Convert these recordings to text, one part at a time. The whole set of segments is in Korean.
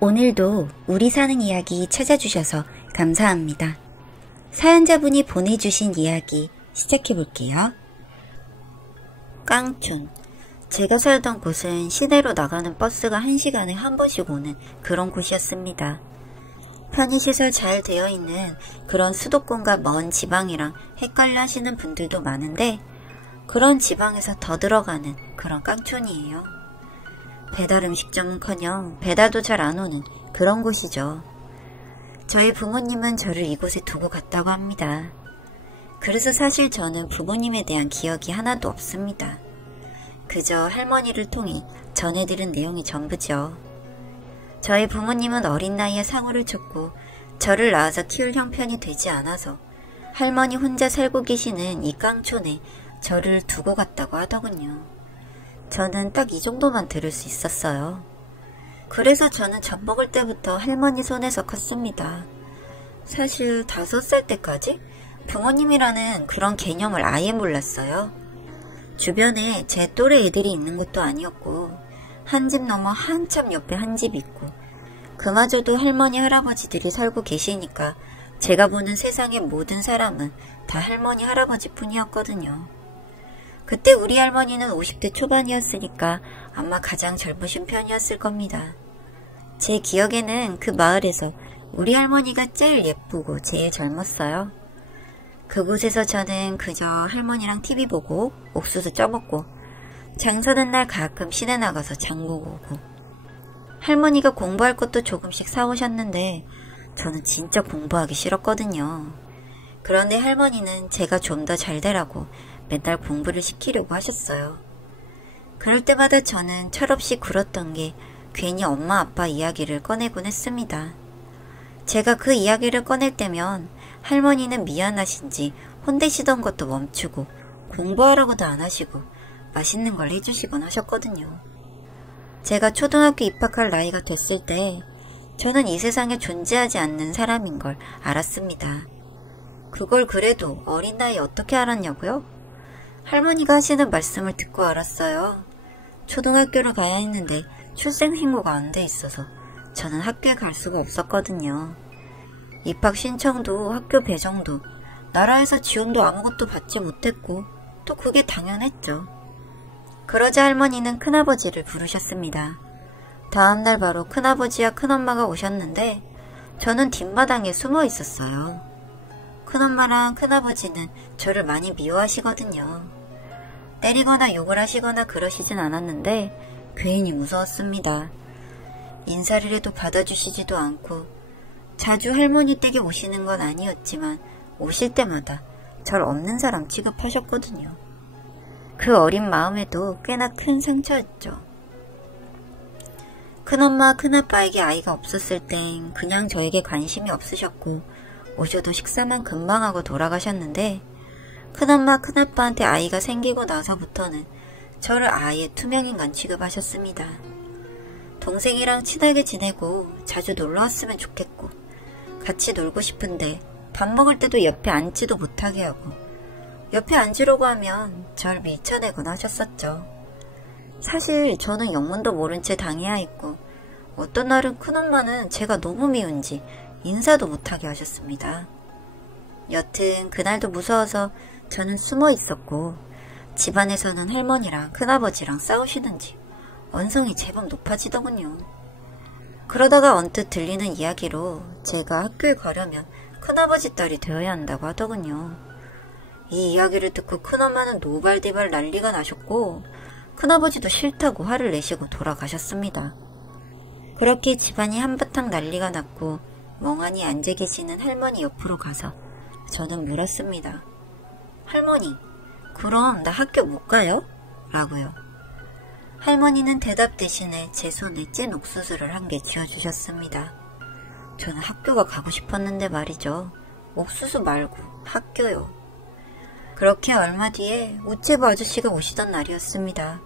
오늘도 우리 사는 이야기 찾아주셔서 감사합니다. 사연자분이 보내주신 이야기 시작해볼게요. 깡촌. 제가 살던 곳은 시내로 나가는 버스가 1시간에 한 번씩 오는 그런 곳이었습니다. 편의시설 잘 되어 있는 그런 수도권과 먼 지방이랑 헷갈려 하시는 분들도 많은데 그런 지방에서 더 들어가는 그런 깡촌이에요. 배달 음식점은커녕 배달도 잘 안 오는 그런 곳이죠. 저희 부모님은 저를 이곳에 두고 갔다고 합니다. 그래서 사실 저는 부모님에 대한 기억이 하나도 없습니다. 그저 할머니를 통해 전해들은 내용이 전부죠. 저희 부모님은 어린 나이에 상우를 쳤고 저를 낳아서 키울 형편이 되지 않아서 할머니 혼자 살고 계시는 이 깡촌에 저를 두고 갔다고 하더군요. 저는 딱 이 정도만 들을 수 있었어요. 그래서 저는 젖 먹을 때부터 할머니 손에서 컸습니다. 사실 5살 때까지 부모님이라는 그런 개념을 아예 몰랐어요. 주변에 제 또래 애들이 있는 것도 아니었고 한 집 넘어 한참 옆에 한 집 있고 그마저도 할머니 할아버지들이 살고 계시니까 제가 보는 세상의 모든 사람은 다 할머니 할아버지 뿐이었거든요. 그때 우리 할머니는 50대 초반이었으니까 아마 가장 젊으신 편이었을 겁니다. 제 기억에는 그 마을에서 우리 할머니가 제일 예쁘고 제일 젊었어요. 그곳에서 저는 그저 할머니랑 TV 보고 옥수수 쪄먹고 장사는 날 가끔 시내 나가서 장 보고 오고 할머니가 공부할 것도 조금씩 사오셨는데 저는 진짜 공부하기 싫었거든요. 그런데 할머니는 제가 좀 더 잘 되라고 맨날 공부를 시키려고 하셨어요. 그럴 때마다 저는 철없이 굴었던 게 괜히 엄마 아빠 이야기를 꺼내곤 했습니다. 제가 그 이야기를 꺼낼 때면 할머니는 미안하신지 혼내시던 것도 멈추고 공부하라고도 안 하시고 맛있는 걸 해주시곤 하셨거든요. 제가 초등학교 입학할 나이가 됐을 때 저는 이 세상에 존재하지 않는 사람인 걸 알았습니다. 그걸 그래도 어린 나이에 어떻게 알았냐고요? 할머니가 하시는 말씀을 듣고 알았어요. 초등학교를 가야 했는데 출생신고가 안 돼 있어서 저는 학교에 갈 수가 없었거든요. 입학 신청도 학교 배정도 나라에서 지원도 아무것도 받지 못했고 또 그게 당연했죠. 그러자 할머니는 큰아버지를 부르셨습니다. 다음날 바로 큰아버지와 큰엄마가 오셨는데 저는 뒷마당에 숨어 있었어요. 큰엄마랑 큰아버지는 저를 많이 미워하시거든요. 때리거나 욕을 하시거나 그러시진 않았는데 괜히 무서웠습니다. 인사를 해도 받아주시지도 않고 자주 할머니 댁에 오시는 건 아니었지만 오실 때마다 절 없는 사람 취급하셨거든요. 그 어린 마음에도 꽤나 큰 상처였죠. 큰엄마, 큰아빠에게 아이가 없었을 땐 그냥 저에게 관심이 없으셨고 오셔도 식사만 금방 하고 돌아가셨는데 큰엄마, 큰아빠한테 아이가 생기고 나서부터는 저를 아예 투명인간 취급하셨습니다. 동생이랑 친하게 지내고 자주 놀러왔으면 좋겠고 같이 놀고 싶은데 밥 먹을 때도 옆에 앉지도 못하게 하고 옆에 앉으려고 하면 절 밀쳐내곤 하셨었죠. 사실 저는 영문도 모른 채 당해야 했고 어떤 날은 큰엄마는 제가 너무 미운지 인사도 못하게 하셨습니다. 여튼 그날도 무서워서 저는 숨어 있었고 집안에서는 할머니랑 큰아버지랑 싸우시는지 언성이 제법 높아지더군요. 그러다가 언뜻 들리는 이야기로 제가 학교에 가려면 큰아버지 딸이 되어야 한다고 하더군요. 이 이야기를 듣고 큰엄마는 노발대발 난리가 나셨고 큰아버지도 싫다고 화를 내시고 돌아가셨습니다. 그렇게 집안이 한바탕 난리가 났고 멍하니 앉아 계시는 할머니 옆으로 가서 저는 물었습니다. 할머니, 그럼 나 학교 못 가요? 라고요. 할머니는 대답 대신에 제 손에 찐 옥수수를 한 개 쥐어주셨습니다. 저는 학교가 가고 싶었는데 말이죠. 옥수수 말고 학교요. 그렇게 얼마 뒤에 우체부 아저씨가 오시던 날이었습니다.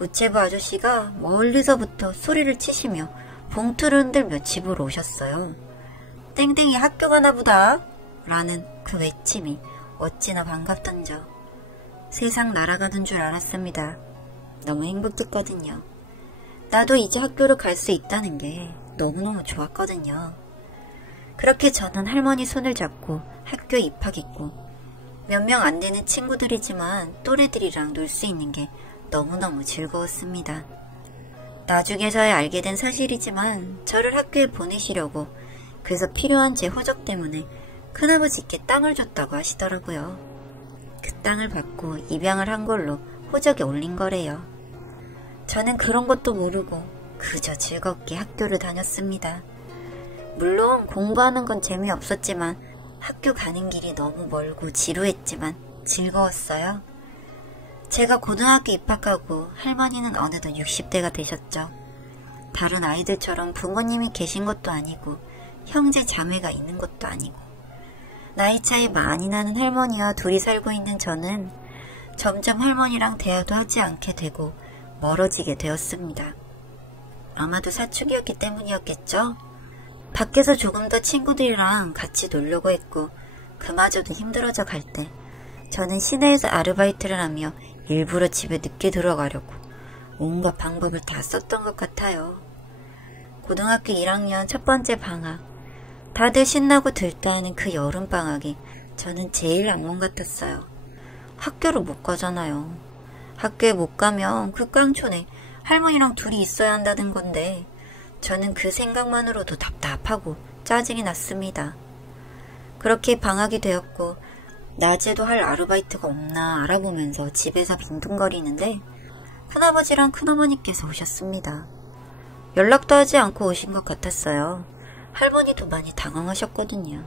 우체부 아저씨가 멀리서부터 소리를 치시며 봉투를 흔들며 집으로 오셨어요. 땡땡이 학교 가나 보다 라는 그 외침이 어찌나 반갑던져. 세상 날아가는 줄 알았습니다. 너무 행복했거든요. 나도 이제 학교를 갈 수 있다는 게 너무너무 좋았거든요. 그렇게 저는 할머니 손을 잡고 학교에 입학했고 몇 명 안 되는 친구들이지만 또래들이랑 놀 수 있는 게 너무너무 즐거웠습니다. 나중에서야 알게 된 사실이지만 저를 학교에 보내시려고 그래서 필요한 제 호적 때문에 큰아버지께 땅을 줬다고 하시더라고요. 그 땅을 받고 입양을 한 걸로 호적에 올린 거래요. 저는 그런 것도 모르고 그저 즐겁게 학교를 다녔습니다. 물론 공부하는 건 재미없었지만 학교 가는 길이 너무 멀고 지루했지만 즐거웠어요. 제가 고등학교 입학하고 할머니는 어느덧 60대가 되셨죠. 다른 아이들처럼 부모님이 계신 것도 아니고 형제 자매가 있는 것도 아니고 나이 차이 많이 나는 할머니와 둘이 살고 있는 저는 점점 할머니랑 대화도 하지 않게 되고 멀어지게 되었습니다. 아마도 사춘기였기 때문이었겠죠? 밖에서 조금 더 친구들이랑 같이 놀려고 했고 그마저도 힘들어져 갈 때 저는 시내에서 아르바이트를 하며 일부러 집에 늦게 들어가려고 온갖 방법을 다 썼던 것 같아요. 고등학교 1학년 첫 번째 방학, 다들 신나고 들떠하는 그 여름방학이 저는 제일 악몽 같았어요. 학교를 못 가잖아요. 학교에 못 가면 그 깡촌에 할머니랑 둘이 있어야 한다는 건데 저는 그 생각만으로도 답답하고 짜증이 났습니다. 그렇게 방학이 되었고 낮에도 할 아르바이트가 없나 알아보면서 집에서 빈둥거리는데 큰아버지랑 큰어머니께서 오셨습니다. 연락도 하지 않고 오신 것 같았어요. 할머니도 많이 당황하셨거든요.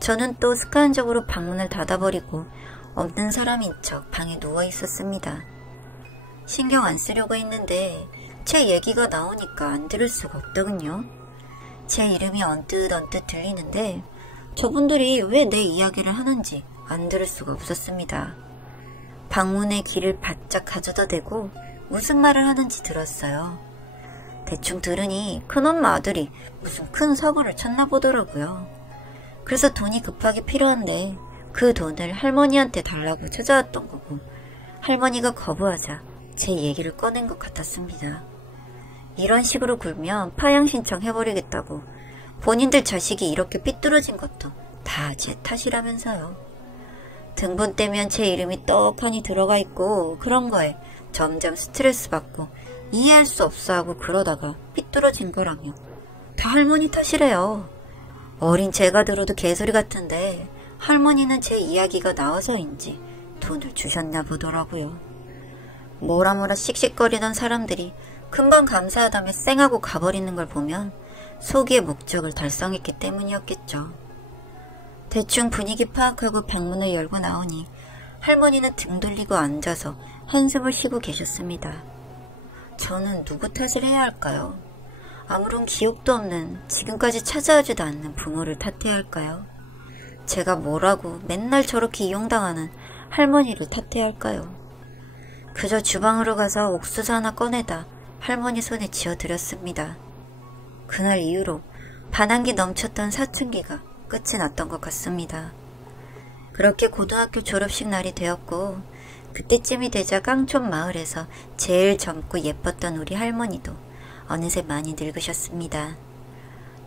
저는 또 습관적으로 방문을 닫아버리고 없는 사람인 척 방에 누워 있었습니다. 신경 안 쓰려고 했는데 제 얘기가 나오니까 안 들을 수가 없더군요. 제 이름이 언뜻 들리는데 저분들이 왜 내 이야기를 하는지 안 들을 수가 없었습니다. 방문의 길을 바짝 가져다 대고 무슨 말을 하는지 들었어요. 대충 들으니 큰엄마 아들이 무슨 큰 사고를 쳤나 보더라고요. 그래서 돈이 급하게 필요한데 그 돈을 할머니한테 달라고 찾아왔던 거고 할머니가 거부하자 제 얘기를 꺼낸 것 같았습니다. 이런 식으로 굴면 파양 신청해버리겠다고 본인들 자식이 이렇게 삐뚤어진 것도 다 제 탓이라면서요. 등본 떼면 제 이름이 떡하니 들어가 있고 그런 거에 점점 스트레스 받고 이해할 수 없어 하고 그러다가 삐뚤어진 거라며 다 할머니 탓이래요. 어린 제가 들어도 개소리 같은데 할머니는 제 이야기가 나와서인지 돈을 주셨나 보더라고요. 뭐라 씩씩거리던 사람들이 금방 감사하다며 쌩하고 가버리는 걸 보면 소기의 목적을 달성했기 때문이었겠죠. 대충 분위기 파악하고 방문을 열고 나오니 할머니는 등 돌리고 앉아서 한숨을 쉬고 계셨습니다. 저는 누구 탓을 해야 할까요? 아무런 기억도 없는 지금까지 찾아오지도 않는 부모를 탓해야 할까요? 제가 뭐라고 맨날 저렇게 이용당하는 할머니를 탓해야 할까요? 그저 주방으로 가서 옥수수 하나 꺼내다 할머니 손에 쥐어드렸습니다. 그날 이후로 반항기 넘쳤던 사춘기가 끝이 났던 것 같습니다. 그렇게 고등학교 졸업식 날이 되었고 그때쯤이 되자 깡촌 마을에서 제일 젊고 예뻤던 우리 할머니도 어느새 많이 늙으셨습니다.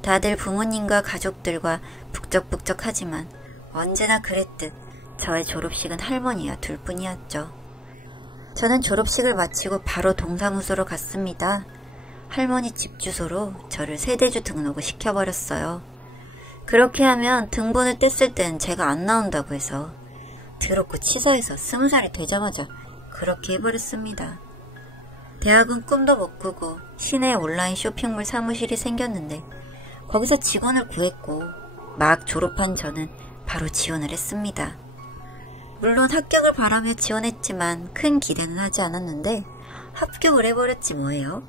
다들 부모님과 가족들과 북적북적하지만 언제나 그랬듯 저의 졸업식은 할머니와 둘뿐이었죠. 저는 졸업식을 마치고 바로 동사무소로 갔습니다. 할머니 집 주소로 저를 세대주 등록을 시켜버렸어요. 그렇게 하면 등본을 뗐을 땐 제가 안 나온다고 해서 더럽고 치사해서 20살이 되자마자 그렇게 해버렸습니다. 대학은 꿈도 못 꾸고 시내에 온라인 쇼핑몰 사무실이 생겼는데 거기서 직원을 구했고 막 졸업한 저는 바로 지원을 했습니다. 물론 합격을 바라며 지원했지만 큰 기대는 하지 않았는데 합격을 해버렸지 뭐예요.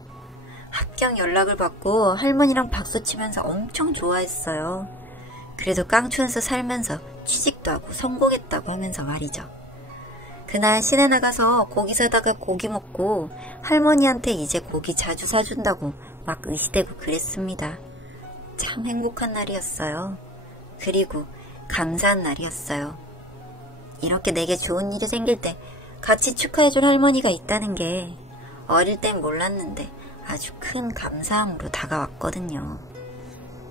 합격 연락을 받고 할머니랑 박수치면서 엄청 좋아했어요. 그래도 깡촌에서 살면서 취직도 하고 성공했다고 하면서 말이죠. 그날 시내 나가서 고기 사다가 고기 먹고 할머니한테 이제 고기 자주 사준다고 막 의시대고 그랬습니다. 참 행복한 날이었어요. 그리고 감사한 날이었어요. 이렇게 내게 좋은 일이 생길 때 같이 축하해줄 할머니가 있다는 게 어릴 땐 몰랐는데 아주 큰 감사함으로 다가왔거든요.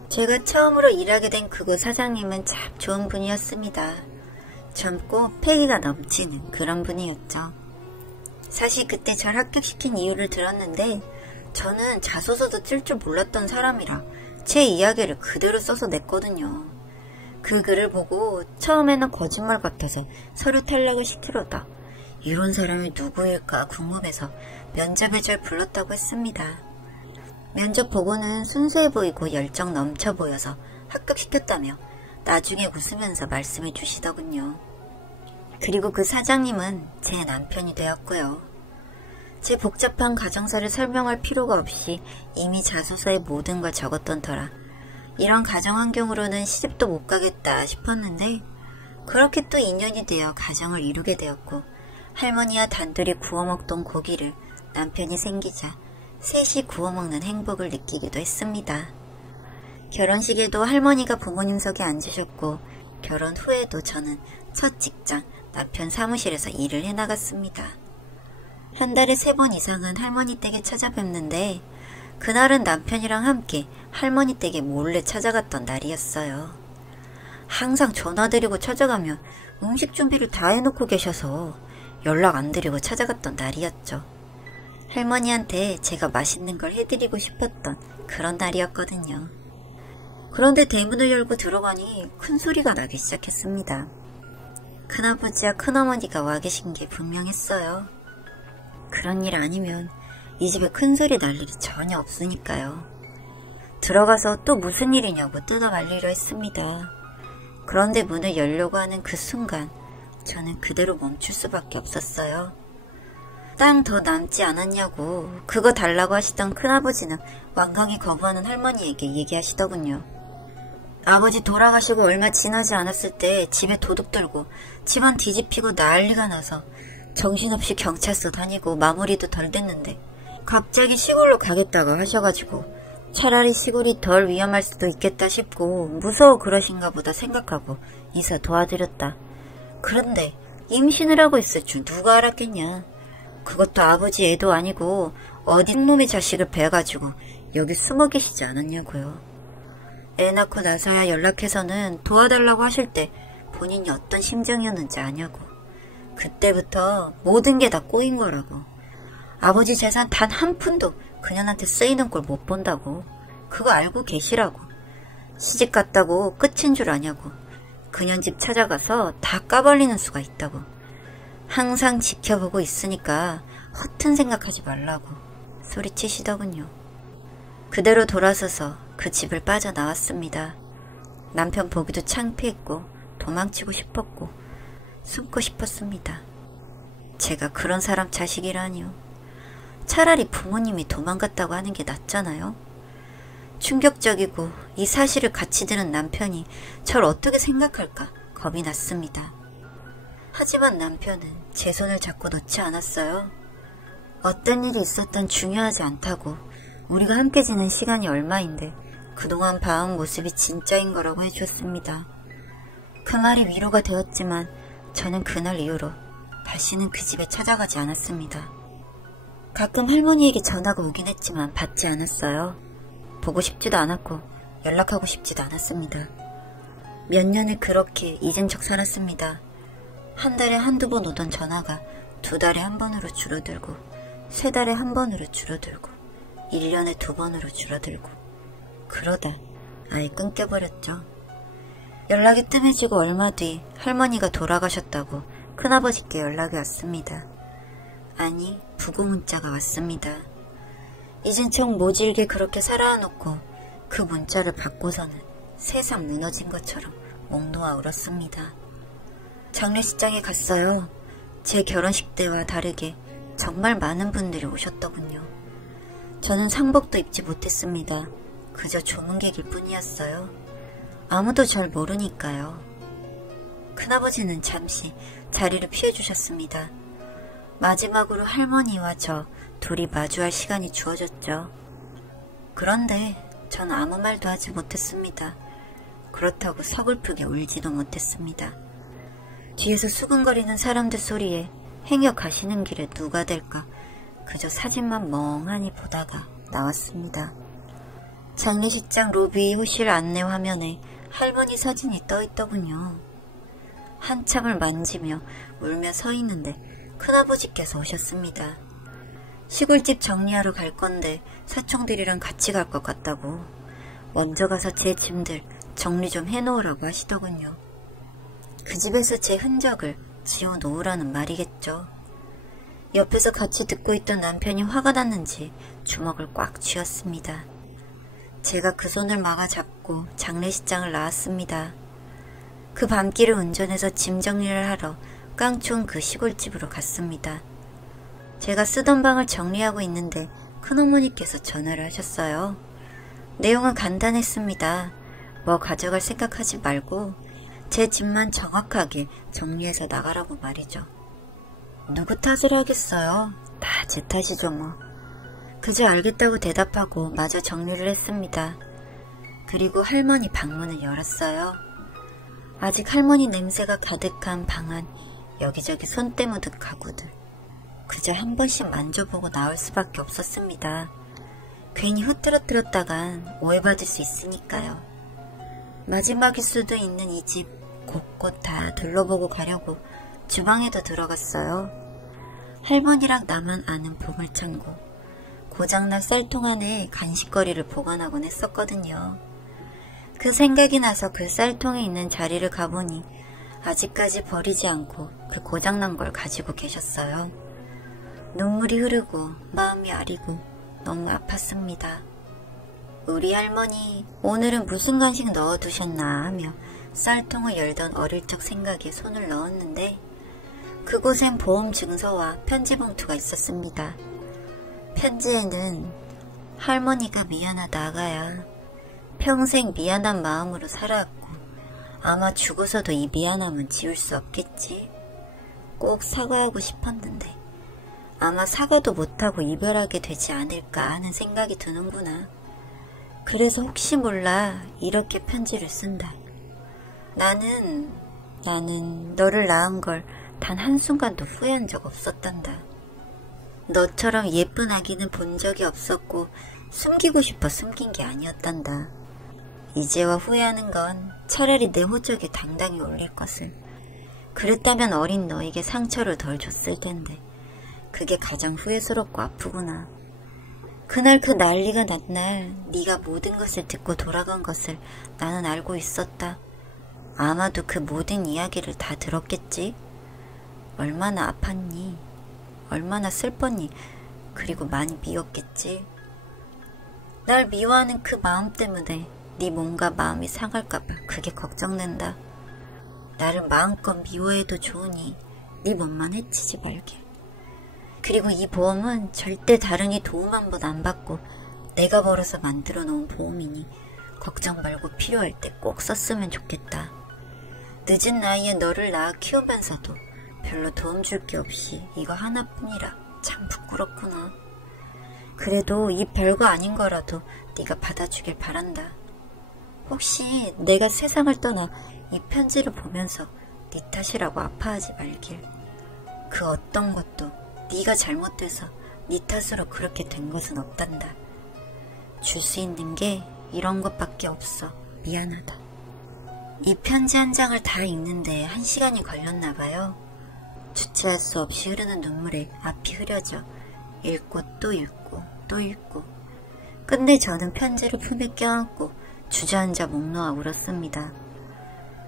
제가 처음으로 일하게 된 그곳 사장님은 참 좋은 분이었습니다. 젊고 패기가 넘치는 그런 분이었죠. 사실 그때 절 합격시킨 이유를 들었는데 저는 자소서도 쓸 줄 몰랐던 사람이라 제 이야기를 그대로 써서 냈거든요. 그 글을 보고 처음에는 거짓말 같아서 서류 탈락을 시키려다 이런 사람이 누구일까 궁금해서 면접에 절 불렀다고 했습니다. 면접 보고는 순수해 보이고 열정 넘쳐 보여서 합격시켰다며 나중에 웃으면서 말씀해 주시더군요. 그리고 그 사장님은 제 남편이 되었고요. 제 복잡한 가정사를 설명할 필요가 없이 이미 자소서에 모든 걸 적었던 터라 이런 가정 환경으로는 시집도 못 가겠다 싶었는데 그렇게 또 인연이 되어 가정을 이루게 되었고 할머니와 단둘이 구워 먹던 고기를 남편이 생기자 셋이 구워 먹는 행복을 느끼기도 했습니다. 결혼식에도 할머니가 부모님석에 앉으셨고 결혼 후에도 저는 첫 직장 남편 사무실에서 일을 해나갔습니다. 한 달에 3번 이상은 할머니 댁에 찾아뵙는데 그날은 남편이랑 함께 할머니 댁에 몰래 찾아갔던 날이었어요. 항상 전화드리고 찾아가면 음식 준비를 다 해놓고 계셔서 연락 안 드리고 찾아갔던 날이었죠. 할머니한테 제가 맛있는 걸 해드리고 싶었던 그런 날이었거든요. 그런데 대문을 열고 들어가니 큰 소리가 나기 시작했습니다. 큰아버지와 큰어머니가 와 계신 게 분명했어요. 그런 일 아니면 이 집에 큰 소리 날 일이 전혀 없으니까요. 들어가서 또 무슨 일이냐고 뜯어 말리려 했습니다. 그런데 문을 열려고 하는 그 순간 저는 그대로 멈출 수밖에 없었어요. 땅 더 남지 않았냐고 그거 달라고 하시던 큰아버지는 완강히 거부하는 할머니에게 얘기하시더군요. 아버지 돌아가시고 얼마 지나지 않았을 때 집에 도둑 들고 집안 뒤집히고 난리가 나서 정신없이 경찰서 다니고 마무리도 덜 됐는데 갑자기 시골로 가겠다고 하셔가지고 차라리 시골이 덜 위험할 수도 있겠다 싶고 무서워 그러신가 보다 생각하고 이사 도와드렸다. 그런데 임신을 하고 있을 줄 누가 알았겠냐. 그것도 아버지 애도 아니고 어딘 놈의 자식을 배가지고 여기 숨어 계시지 않았냐고요. 애 낳고 나서야 연락해서는 도와달라고 하실 때 본인이 어떤 심정이었는지 아냐고. 그때부터 모든 게 다 꼬인 거라고. 아버지 재산 단 한 푼도 그년한테 쓰이는 걸 못 본다고. 그거 알고 계시라고. 시집 갔다고 끝인 줄 아냐고. 그년 집 찾아가서 다 까발리는 수가 있다고. 항상 지켜보고 있으니까 허튼 생각하지 말라고 소리치시더군요. 그대로 돌아서서 그 집을 빠져나왔습니다. 남편 보기도 창피했고 도망치고 싶었고 숨고 싶었습니다. 제가 그런 사람 자식이라니요. 차라리 부모님이 도망갔다고 하는 게 낫잖아요. 충격적이고 이 사실을 같이 들은 남편이 절 어떻게 생각할까 겁이 났습니다. 하지만 남편은 제 손을 잡고 놓지 않았어요. 어떤 일이 있었던 중요하지 않다고 우리가 함께 지낸 시간이 얼마인데 그동안 봐온 모습이 진짜인 거라고 해주었습니다. 그 말이 위로가 되었지만 저는 그날 이후로 다시는 그 집에 찾아가지 않았습니다. 가끔 할머니에게 전화가 오긴 했지만 받지 않았어요. 보고 싶지도 않았고 연락하고 싶지도 않았습니다. 몇 년을 그렇게 잊은 척 살았습니다. 한 달에 한두 번 오던 전화가 2달에 한 번으로 줄어들고 3달에 한 번으로 줄어들고 1년에 2번으로 줄어들고 그러다 아예 끊겨버렸죠. 연락이 뜸해지고 얼마 뒤 할머니가 돌아가셨다고 큰아버지께 연락이 왔습니다. 아니 부고 문자가 왔습니다. 잊은 척 모질게 그렇게 살아놓고 그 문자를 받고서는 세상 무너진 것처럼 목 놓아 울었습니다. 장례식장에 갔어요. 제 결혼식 때와 다르게 정말 많은 분들이 오셨더군요. 저는 상복도 입지 못했습니다. 그저 조문객일 뿐이었어요. 아무도 절 모르니까요. 큰아버지는 잠시 자리를 피해주셨습니다. 마지막으로 할머니와 저 둘이 마주할 시간이 주어졌죠. 그런데 전 아무 말도 하지 못했습니다. 그렇다고 서글프게 울지도 못했습니다. 뒤에서 수근거리는 사람들 소리에 행여 가시는 길에 누가 될까 그저 사진만 멍하니 보다가 나왔습니다. 장례식장 로비 호실 안내 화면에 할머니 사진이 떠있더군요. 한참을 만지며 울며 서 있는데 큰아버지께서 오셨습니다. 시골집 정리하러 갈 건데 사촌들이랑 같이 갈 것 같다고 먼저 가서 제 짐들 정리 좀 해놓으라고 하시더군요. 그 집에서 제 흔적을 지워놓으라는 말이겠죠. 옆에서 같이 듣고 있던 남편이 화가 났는지 주먹을 꽉 쥐었습니다. 제가 그 손을 막아 잡고 장례식장을 나왔습니다. 그 밤길을 운전해서 짐 정리를 하러 깡총 그 시골집으로 갔습니다. 제가 쓰던 방을 정리하고 있는데 큰어머니께서 전화를 하셨어요. 내용은 간단했습니다. 뭐 가져갈 생각하지 말고 제 집만 정확하게 정리해서 나가라고 말이죠. 누구 탓을 하겠어요. 다 제 탓이죠 뭐. 그저 알겠다고 대답하고 마저 정리를 했습니다. 그리고 할머니 방문을 열었어요. 아직 할머니 냄새가 가득한 방 안 여기저기 손때 묻은 가구들. 그저 한 번씩 만져보고 나올 수밖에 없었습니다. 괜히 흐트러뜨렸다간 오해받을 수 있으니까요. 마지막일 수도 있는 이 집 곳곳 다 둘러보고 가려고 주방에도 들어갔어요. 할머니랑 나만 아는 보물창고, 고장난 쌀통 안에 간식거리를 보관하곤 했었거든요. 그 생각이 나서 그 쌀통에 있는 자리를 가보니 아직까지 버리지 않고 그 고장난 걸 가지고 계셨어요. 눈물이 흐르고 마음이 아리고 너무 아팠습니다. 우리 할머니 오늘은 무슨 간식 넣어두셨나 하며 쌀통을 열던 어릴 적 생각에 손을 넣었는데 그곳엔 보험 증서와 편지 봉투가 있었습니다. 편지에는 할머니가 미안하다 아가야. 평생 미안한 마음으로 살아왔고 아마 죽어서도 이 미안함은 지울 수 없겠지. 꼭 사과하고 싶었는데 아마 사과도 못하고 이별하게 되지 않을까 하는 생각이 드는구나. 그래서 혹시 몰라 이렇게 편지를 쓴다. 나는 너를 낳은 걸 단 한순간도 후회한 적 없었단다. 너처럼 예쁜 아기는 본 적이 없었고 숨기고 싶어 숨긴 게 아니었단다. 이제와 후회하는 건 차라리 내 호적에 당당히 올릴 것을. 그랬다면 어린 너에게 상처를 덜 줬을 텐데 그게 가장 후회스럽고 아프구나. 그날 그 난리가 난 날 네가 모든 것을 듣고 돌아간 것을 나는 알고 있었다. 아마도 그 모든 이야기를 다 들었겠지. 얼마나 아팠니? 얼마나 슬펐니? 그리고 많이 미웠겠지. 날 미워하는 그 마음 때문에 네 몸과 마음이 상할까봐 그게 걱정된다. 나를 마음껏 미워해도 좋으니 네 몸만 해치지 말게. 그리고 이 보험은 절대 다른 이 도움 한 번 안 받고 내가 벌어서 만들어 놓은 보험이니 걱정 말고 필요할 때 꼭 썼으면 좋겠다. 늦은 나이에 너를 낳아 키우면서도 별로 도움 줄 게 없이 이거 하나뿐이라 참 부끄럽구나. 그래도 이 별거 아닌 거라도 네가 받아주길 바란다. 혹시 내가 세상을 떠나 이 편지를 보면서 네 탓이라고 아파하지 말길. 그 어떤 것도 네가 잘못돼서 네 탓으로 그렇게 된 것은 없단다. 줄 수 있는 게 이런 것밖에 없어. 미안하다. 이 편지 한 장을 다 읽는데 1시간이 걸렸나 봐요. 주체할 수 없이 흐르는 눈물에 앞이 흐려져 읽고 또 읽고 또 읽고 끝내 저는 편지를 품에 껴안고 주저앉아 목 놓아 울었습니다.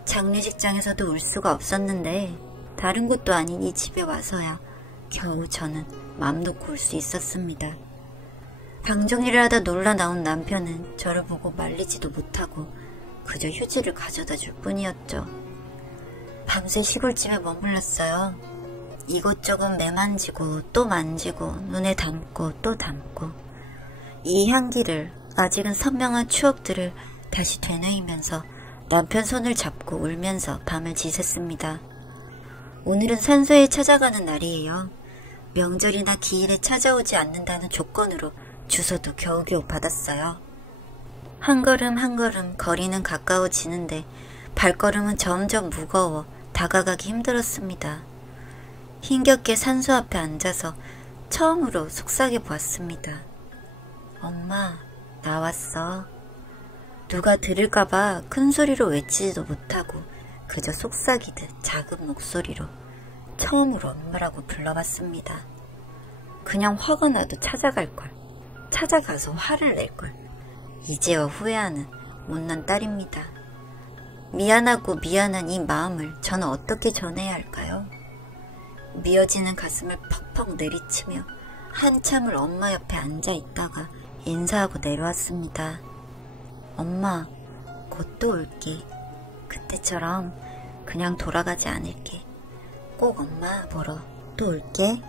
장례식장에서도 울 수가 없었는데 다른 곳도 아닌 이 집에 와서야 겨우 저는 맘 놓고 울 수 있었습니다. 방 정리를 하다 놀라 나온 남편은 저를 보고 말리지도 못하고 그저 휴지를 가져다 줄 뿐이었죠. 밤새 시골집에 머물렀어요. 이곳저곳 매만지고 또 만지고 눈에 담고 또 담고 이 향기를 아직은 선명한 추억들을 다시 되뇌이면서 남편 손을 잡고 울면서 밤을 지샜습니다. 오늘은 산소에 찾아가는 날이에요. 명절이나 기일에 찾아오지 않는다는 조건으로 주소도 겨우겨우 받았어요. 한 걸음 한 걸음 거리는 가까워지는데 발걸음은 점점 무거워 다가가기 힘들었습니다. 힘겹게 산소 앞에 앉아서 처음으로 속삭여 보았습니다. 엄마, 나왔어. 누가 들을까봐 큰 소리로 외치지도 못하고 그저 속삭이듯 작은 목소리로 처음으로 엄마라고 불러봤습니다. 그냥 화가 나도 찾아갈걸. 찾아가서 화를 낼걸. 이제와 후회하는 못난 딸입니다. 미안하고 미안한 이 마음을 저는 어떻게 전해야 할까요? 미어지는 가슴을 퍽퍽 내리치며 한참을 엄마 옆에 앉아 있다가 인사하고 내려왔습니다. 엄마, 곧 또 올게. 그때처럼 그냥 돌아가지 않을게. 꼭 엄마 보러 또 올게.